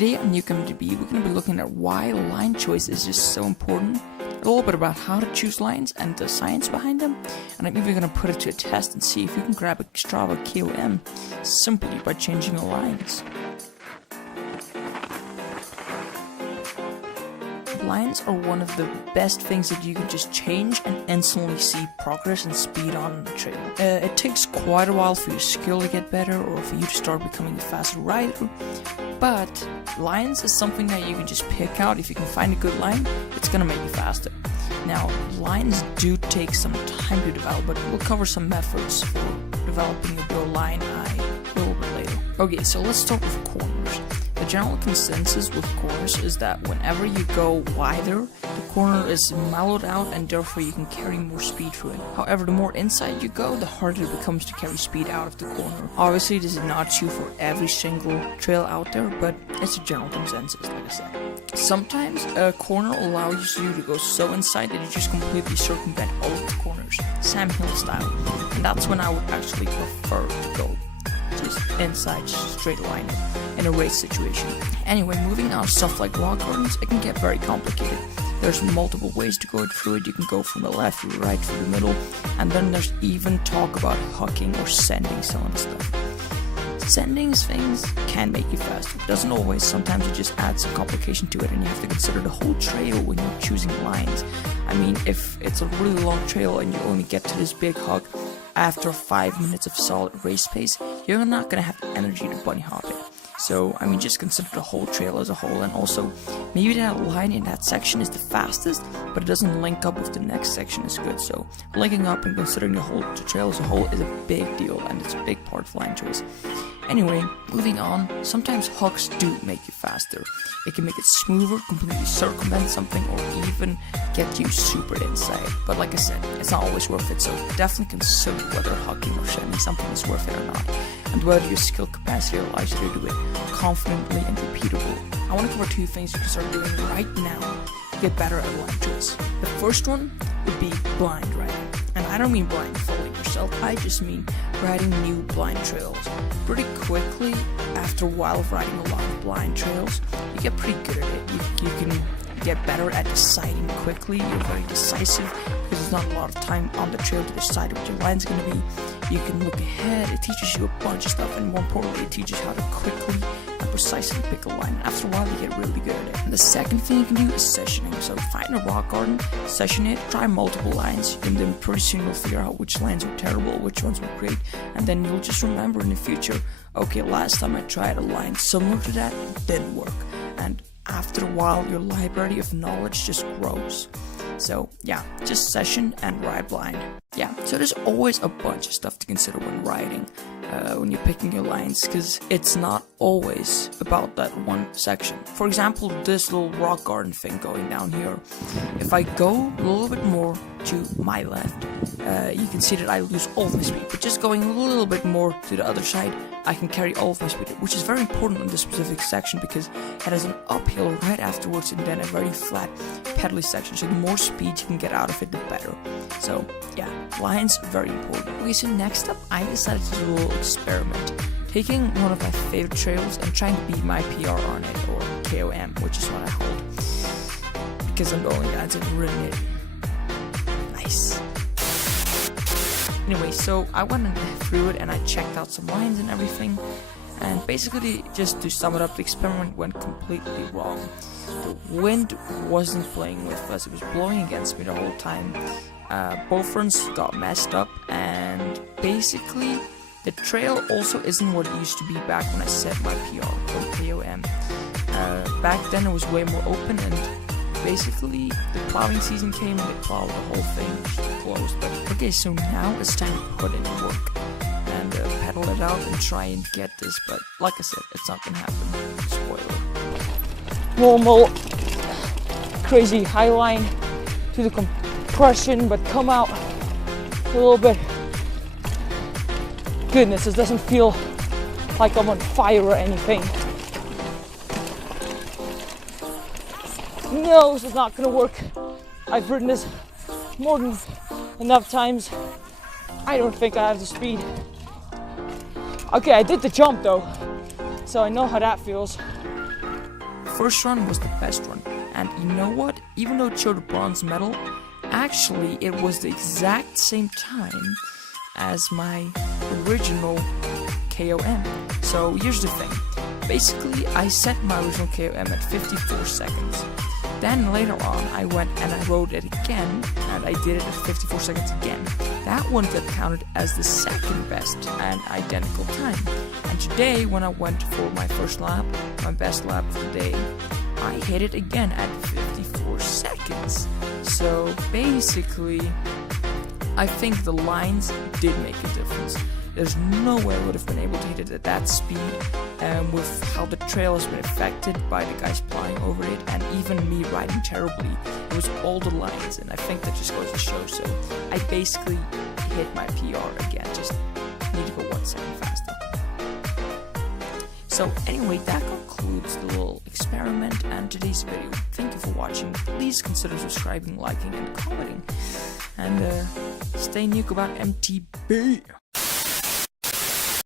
Today on NewComDB, we're going to be looking at why line choice is just so important, a little bit about how to choose lines and the science behind them, and I'm even going to put it to a test and see if you can grab a Strava KOM simply by changing the lines. Lines are one of the best things that you can just change and instantly see progress and speed on the trail. It takes quite a while for your skill to get better or for you to start becoming a faster rider, but lines is something that you can just pick out. If you can find a good line, it's gonna make you faster. Now, lines do take some time to develop, but we'll cover some methods for developing a good line a little bit later. Okay, so let's start with corners. The general consensus with corners is that whenever you go wider, the corner is mellowed out and therefore you can carry more speed through it. However, the more inside you go, the harder it becomes to carry speed out of the corner. Obviously, this is not true for every single trail out there, but it's a general consensus, like I said. Sometimes a corner allows you to go so inside that you just completely circumvent all of the corners, Sam Hill style, and that's when I would actually prefer to go just inside, straight line in a race situation. Anyway, moving on to stuff like rock gardens, it can get very complicated. There's multiple ways to go through it. You can go from the left to the right to the middle, and then there's even talk about hucking or sending some of the stuff. Sending things can make you faster. It doesn't always. Sometimes it just adds some complication to it, and you have to consider the whole trail when you're choosing lines. I mean, if it's a really long trail and you only get to this big hug after 5 minutes of solid race pace, you're not gonna have the energy to bunny hop it. So, I mean, just consider the whole trail as a whole, and also, maybe that line in that section is the fastest, but it doesn't link up with the next section as good. So, linking up and considering the trail as a whole is a big deal, and it's a big part of line choice. Anyway, moving on, sometimes hooks do make you faster. It can make it smoother, completely circumvent something, or even get you super inside. But like I said, it's not always worth it, so definitely consider whether hooking or sending something is worth it or not, and whether your skill capacity allows you to do it confidently and repeatable. I want to cover two things you can start doing right now to get better at line choice. The first one would be blind riding. And I don't mean blind following yourself, I just mean riding new blind trails. Pretty quickly, after a while of riding a lot of blind trails, you get pretty good at it. You can get better at deciding quickly. You're very decisive because there's not a lot of time on the trail to decide what your line's going to be. You can look ahead. It teaches you a bunch of stuff, and more importantly, it teaches you how to quickly and precisely pick a line. After a while, you get really good at it. And the second thing you can do is sessioning. So find a rock garden, session it, try multiple lines, and then pretty soon you'll figure out which lines were terrible, which ones were great, and then you'll just remember in the future, okay, last time I tried a line similar to that, it didn't work. And after a while, your library of knowledge just grows. So yeah, just session and ride blind. Yeah, so there's always a bunch of stuff to consider when riding, when you're picking your lines, because it's not always about that one section. For example, this little rock garden thing going down here. If I go a little bit more to my left, you can see that I lose all of my speed, but just going a little bit more to the other side, I can carry all of my speed, which is very important in this specific section because it has an uphill right afterwards and then a very flat pedally section, so the more speed you can get out of it, the better. So yeah, lines very important. Okay, so next up, I decided to do a little experiment, taking one of my favorite trails and trying to beat my PR on it, or KOM, which is what I hold, because I'm the only guy that's ridden it. Nice. Anyway, so I went through it and I checked out some lines and everything, and basically, just to sum it up, the experiment went completely wrong. The wind wasn't playing with us, it was blowing against me the whole time. Both fronts got messed up, and basically the trail also isn't what it used to be back when I set my PR or KOM. Back then it was way more open, and basically the plowing season came and they plowed the whole thing closed. But okay, so now it's time to put in work and pedal it out and try and get this, but like I said, it's not gonna happen. Spoiler. Normal crazy high line to the compression, but come out a little bit. Goodness, this doesn't feel like I'm on fire or anything. No, this is not gonna work. I've ridden this more than enough times. I don't think I have the speed. Okay, I did the jump though, so I know how that feels. first run was the best run. And you know what? Even though it showed a bronze medal, actually it was the exact same time as my original KOM. So here's the thing. Basically, I set my original KOM at 54 seconds. Then later on, I went and I rode it again, and I did it at 54 seconds again. That one got counted as the second best and identical time. And today, when I went for my first lap, my best lap of the day, I hit it again at 54 seconds. So basically, I think the lines did make a difference. There's no way I would have been able to hit it at that speed, with how the trail has been affected by the guys flying over it, and even me riding terribly. It was all the lines, and I think that just goes to show. So I basically hit my PR again, just need to go 1 second faster. So anyway, that concludes the little experiment and today's video. Thank you for watching. Please consider subscribing, liking, and commenting. And stay nuke about MTB.